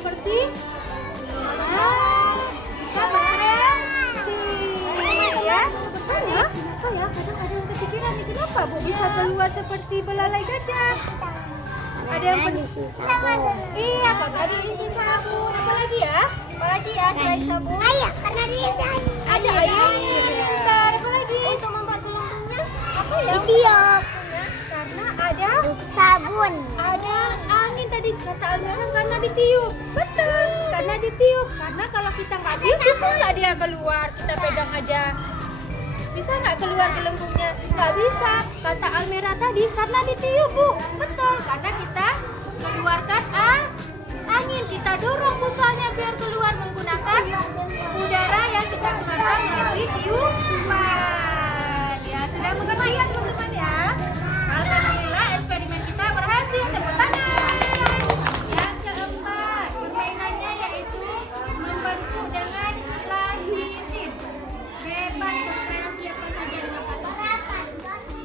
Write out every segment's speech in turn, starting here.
seperti sama ya. Betul ya? Apa ya? Kadang ada yang kepikiran nih, kenapa Bu bisa keluar seperti belalai gajah? Ada yang iya, karena diisi sabun. Apa lagi ya? Apa lagi ya selain sabun? Air, karena diisi air. Ada air. Bentar, apa lagi? Untuk membuat gelembungnya apa ya? Ditiup. Karena ada Sabun. ada angin tadi kata Almira, karena ditiup. Betul, karena ditiup. Karena kalau kita nggak tiup bisa nggak dia keluar? Kita pegang aja. Bisa nggak keluar gelembungnya? Nggak bisa. Kata Almira tadi karena ditiup Bu. Betul, karena kita mengeluarkan angin. Kita dorong busanya biar keluar menggunakan udara yang kita gunakan melalui tiupan. Ya, sudah mengerti ya teman-teman ya? Alhamdulillah eksperimen kita berhasil. Tepuk tangan. Yang keempat, permainannya yaitu membentuk dengan lahisin. Bebas berkreasi siapa saja dengan kata.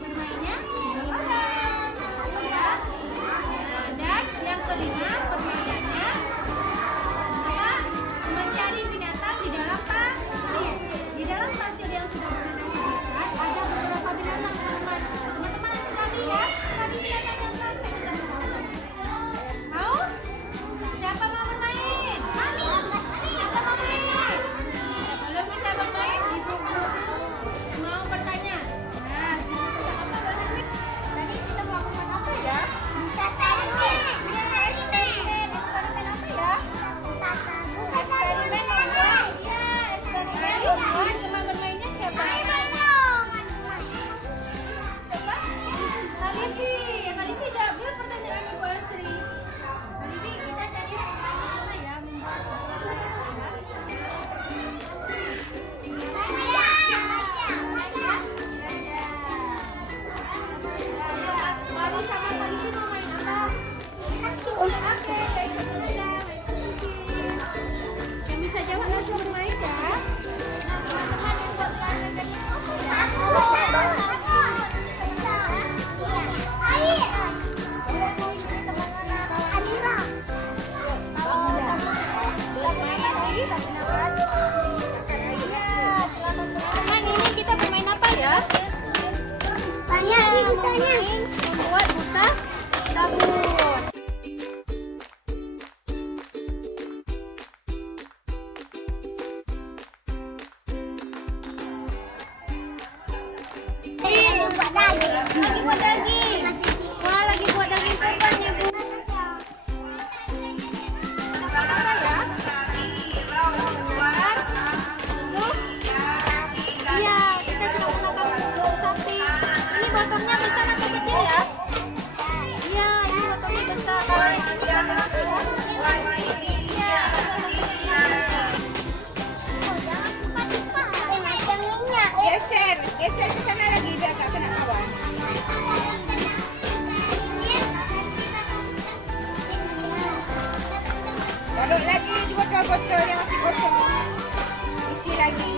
Bermainnya bebas. Ya. Dan yang kelima, permainannya adalah mencari binatang di dalam pasir. Di dalam pasir yang sudah kita sediakan ada beberapa binatang teman-teman. Teman-teman nanti ya, cari binatang yang satu. Mau? Siapa mau bermain? Siapa mau main? Sebelum kita bermain, ibu mau bertanya. Nah, apa tadi kita melakukan apa ya? Yang bisa jawab langsung bermain ya. Teman-teman yang buat pelanggan teman ini kita bermain apa ya? Banyak nih busanya. Membuat busa sabun. Lagi buat daging. Wah, lagi buat daging kurban nih Bu. Apa ya? Keluar. Masuk. Iya, kita sudah menggunakan bulu sapi. Ini botolnya besar atau kecil ya? Iya, ini botolnya besar. Kalau yang ini botolnya kecil ya? Iya. Geser ke sana lagi biar gak kena kawan. Taruh lagi dua botol yang masih kosong. Isi lagi.